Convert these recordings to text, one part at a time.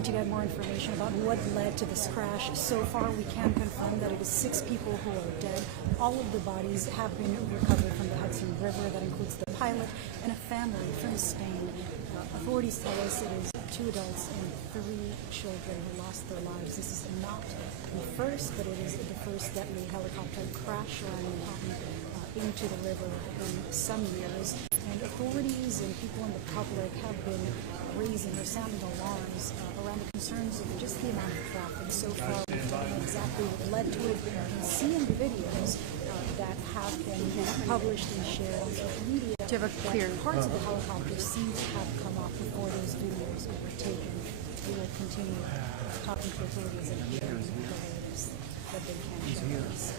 trying to get more information about what led to this crash. So far, we can confirm that it is 6 people who are dead. All of the bodies have been recovered from the Hudson River. That includes the pilot and a family from Spain. Authorities tell us it is 2 adults and 3 children who lost their lives. This is not the first, but it is the first deadly helicopter crash around Manhattan into the river in some years. And authorities and people in the public have been raising or sounding alarms around the concerns of just the amount of traffic. So far, we don't know exactly what led to it. You can see in the videos that have been published and shared on social media. Do you have a clear Parts of the helicopter seem to have come off before those videos were taken. We will continue talking to authorities and hearing the latest that they can share with us.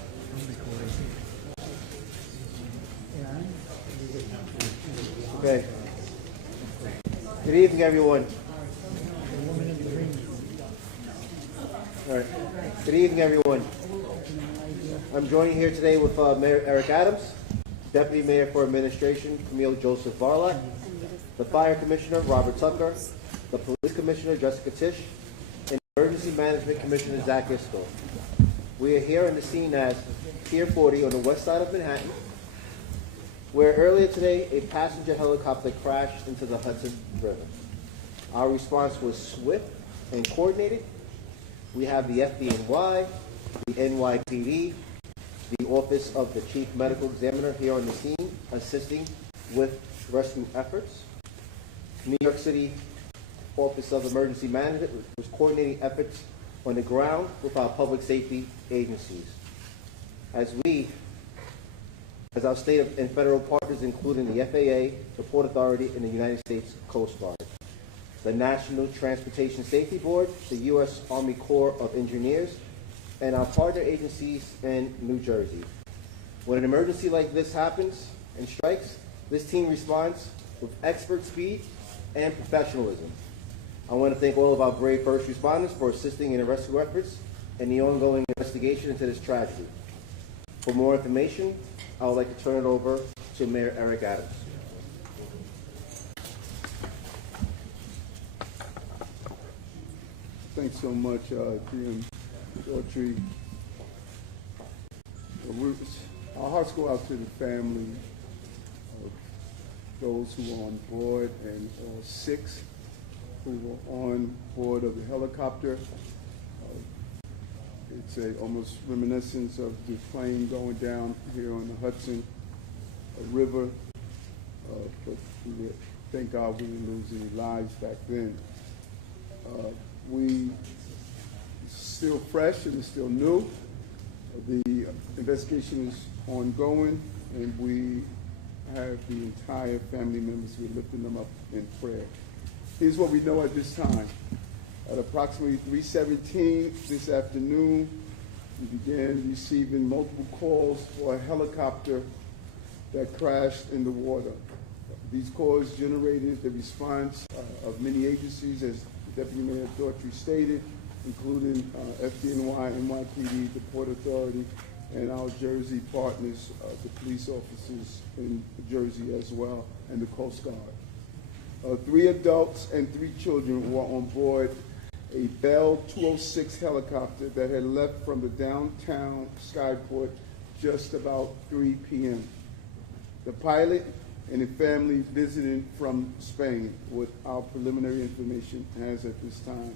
Okay. Good evening, everyone. All right. Good evening, everyone. I'm joining here today with Mayor Eric Adams, Deputy Mayor for Administration Camille Joseph Varlak, the Fire Commissioner Robert Tucker, the Police Commissioner Jessica Tisch, and Emergency Management Commissioner Zach Isco. We are here on the scene at Pier 40 on the west side of Manhattan, where earlier today a passenger helicopter crashed into the Hudson River. Our response was swift and coordinated. We have the FDNY, the NYPD, the Office of the Chief Medical Examiner here on the scene, assisting with rescue efforts. New York City Office of Emergency Management was coordinating efforts on the ground with our public safety agencies. As our state and federal partners, including the FAA, the Port Authority, and the United States Coast Guard, the National Transportation Safety Board, the U.S. Army Corps of Engineers, and our partner agencies in New Jersey. When an emergency like this happens and strikes, this team responds with expert speed and professionalism. I want to thank all of our brave first responders for assisting in the rescue efforts and the ongoing investigation into this tragedy. For more information, I would like to turn it over to Mayor Eric Adams. Thanks so much, Jim Daughtry. Our hearts go out to the family of those who were on board and all 6 who were on board of the helicopter. It's almost reminiscence of the plane going down here on the Hudson River, but thank God we didn't lose any lives back then. We still fresh and it's still new. The investigation is ongoing, and we have the entire family members. We're lifting them up in prayer. Here's what we know at this time. At approximately 3:17 this afternoon, we began receiving multiple calls for a helicopter that crashed in the water. These calls generated the response of many agencies, as Deputy Mayor Daughtry stated, including FDNY, NYPD, the Port Authority, and our Jersey partners, the police officers in Jersey as well, and the Coast Guard. 3 adults and 3 children were on board a Bell 206 helicopter that had left from the downtown Skyport just about 3 p.m. The pilot and the family visited from Spain, what our preliminary information has at this time.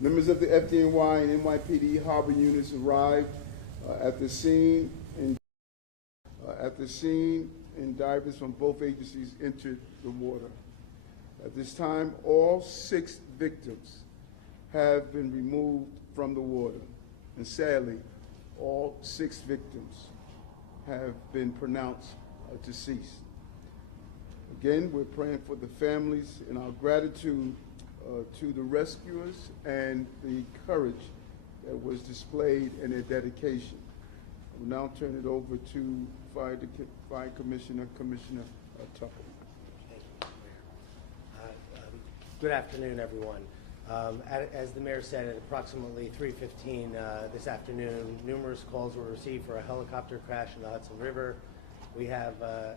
Members of the FDNY and NYPD harbor units arrived at the scene, and divers from both agencies entered the water. At this time, all 6 victims have been removed from the water, and sadly, all 6 victims have been pronounced deceased. Again, we're praying for the families and our gratitude to the rescuers and the courage that was displayed and their dedication. I will now turn it over to Fire Commissioner Tucker. Thank you, Mayor. Good afternoon, everyone. As the mayor said, at approximately 3:15 this afternoon, numerous calls were received for a helicopter crash in the Hudson River. We have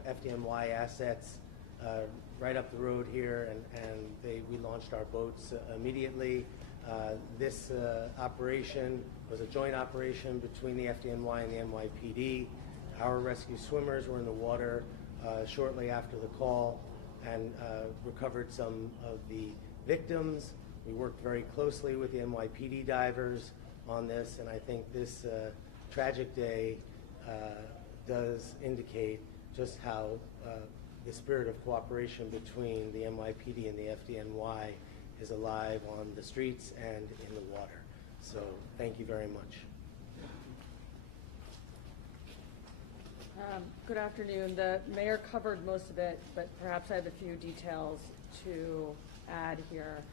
FDNY assets right up the road here, and we launched our boats immediately. This operation was a joint operation between the FDNY and the NYPD. Our rescue swimmers were in the water shortly after the call and recovered some of the victims. We worked very closely with the NYPD divers on this, and I think this tragic day does indicate just how the spirit of cooperation between the NYPD and the FDNY is alive on the streets and in the water. So thank you very much. Good afternoon. The mayor covered most of it, but perhaps I have a few details to add here.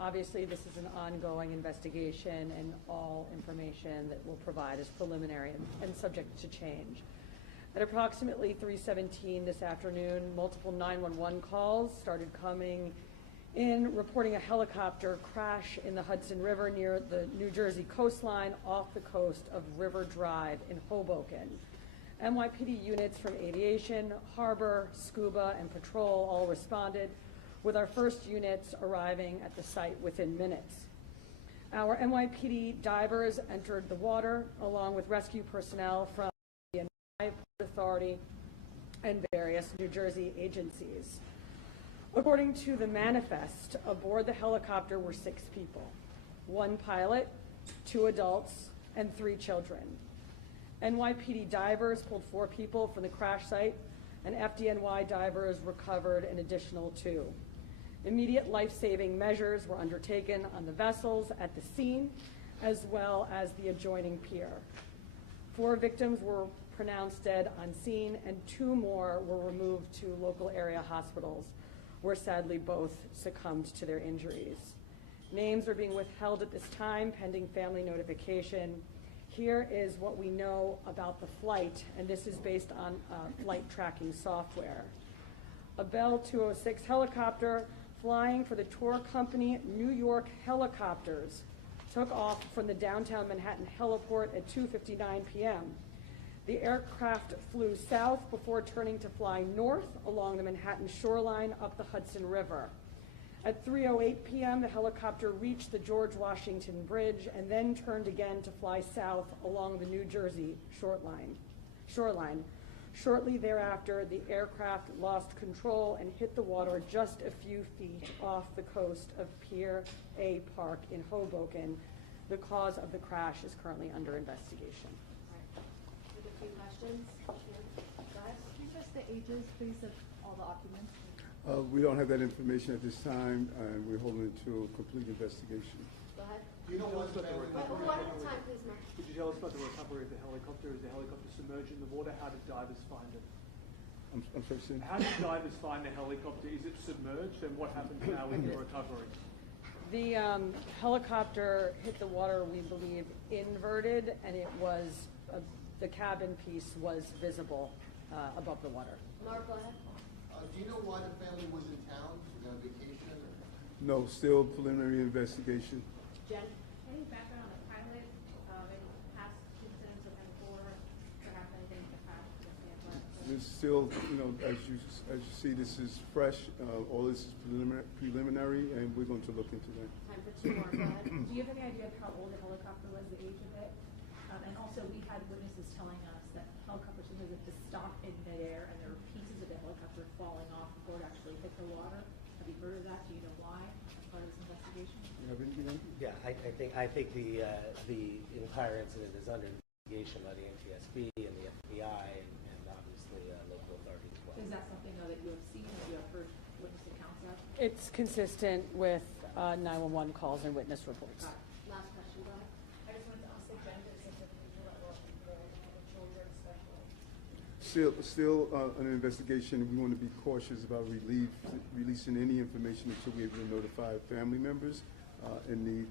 Obviously, this is an ongoing investigation, and all information that we'll provide is preliminary and subject to change. At approximately 3:17 this afternoon, multiple 911 calls started coming in reporting a helicopter crash in the Hudson River near the New Jersey coastline off the coast of River Drive in Hoboken. NYPD units from aviation, harbor, scuba, and patrol all responded, with our first units arriving at the site within minutes. Our NYPD divers entered the water along with rescue personnel from the Port Authority and various New Jersey agencies. According to the manifest, aboard the helicopter were 6 people, 1 pilot, 2 adults, and 3 children. NYPD divers pulled 4 people from the crash site, and FDNY divers recovered an additional 2. Immediate life-saving measures were undertaken on the vessels at the scene, as well as the adjoining pier. 4 victims were pronounced dead on scene, and 2 more were removed to local area hospitals, where sadly both succumbed to their injuries. Names are being withheld at this time pending family notification. Here is what we know about the flight, and this is based on flight tracking software. A Bell 206 helicopter flying for the tour company New York Helicopters took off from the downtown Manhattan heliport at 2:59 p.m. The aircraft flew south before turning to fly north along the Manhattan shoreline up the Hudson River. At 3:08 p.m., the helicopter reached the George Washington Bridge and then turned again to fly south along the New Jersey shoreline. Shortly thereafter, the aircraft lost control and hit the water just a few feet off the coast of Pier A Park in Hoboken. The cause of the crash is currently under investigation. With a few questions. Guys, can you just the ages, please, of all the occupants? We don't have that information at this time, and we're holding it to a complete investigation. Go ahead. Do you know what the One at a time, please, Mark. Could you tell us about the recovery of the helicopter? Is the helicopter submerged in the water? How did divers find it? I'm sorry, Sam? How did divers find the helicopter? Is it submerged? And what happens now with the recovery? The helicopter hit the water, we believe, inverted, and it was, the cabin piece was visible above the water. Mark, go ahead. Do you know why the family was in town? Was on vacation? Or? No, still preliminary investigation. Jen? Any background on the pilot, any past incidents of him before, perhaps anything in the past? It's still, as you see, this is fresh. All this is preliminary, and we're going to look into that. Time for 2 more. Go ahead. Do you have any idea of how old the helicopter was, the age of it? And also, we had witnesses telling us that helicopters sometimes have to stop in midair, and there are pieces of the helicopter falling off before it actually hit the water. Have you heard of that? Do you know why? As part of this investigation? You have anything? Yeah, I think the entire incident is under investigation by the NTSB and the FBI and obviously local authorities as well. Is that something though that you have seen or you have heard witness accounts of? It's consistent with 911 calls and witness reports. Last question. Go ahead. I just wanted to ask the gender specifically about the children especially. Still an investigation. We want to be cautious about releasing any information until we're able to notify family members and the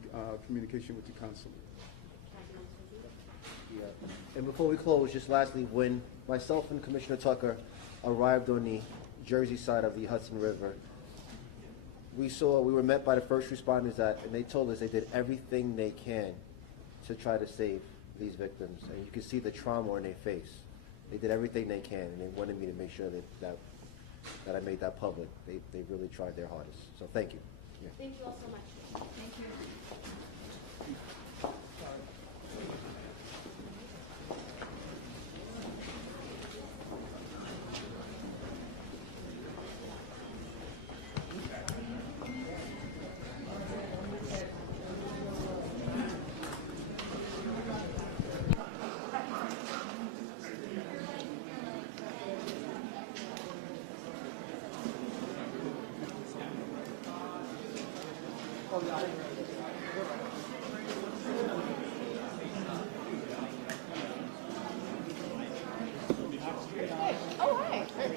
communication with the consulate. Yeah. And before we close, just lastly, when myself and Commissioner Tucker arrived on the Jersey side of the Hudson River, we were met by the first responders and they told us they did everything they can to try to save these victims. And you can see the trauma on their face. They did everything they can, and they wanted me to make sure that I made that public. They really tried their hardest. So thank you. Yeah. Thank you all so much. Oh, hi.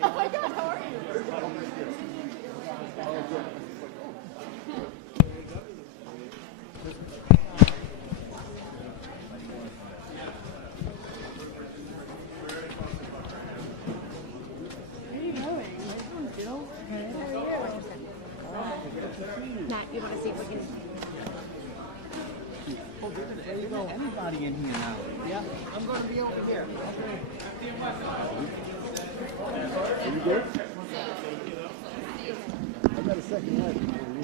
Oh my God, how are you? Matt, you want to see if we can? Anybody in here now? Yeah, I'm gonna be over here. You good? I got a second life.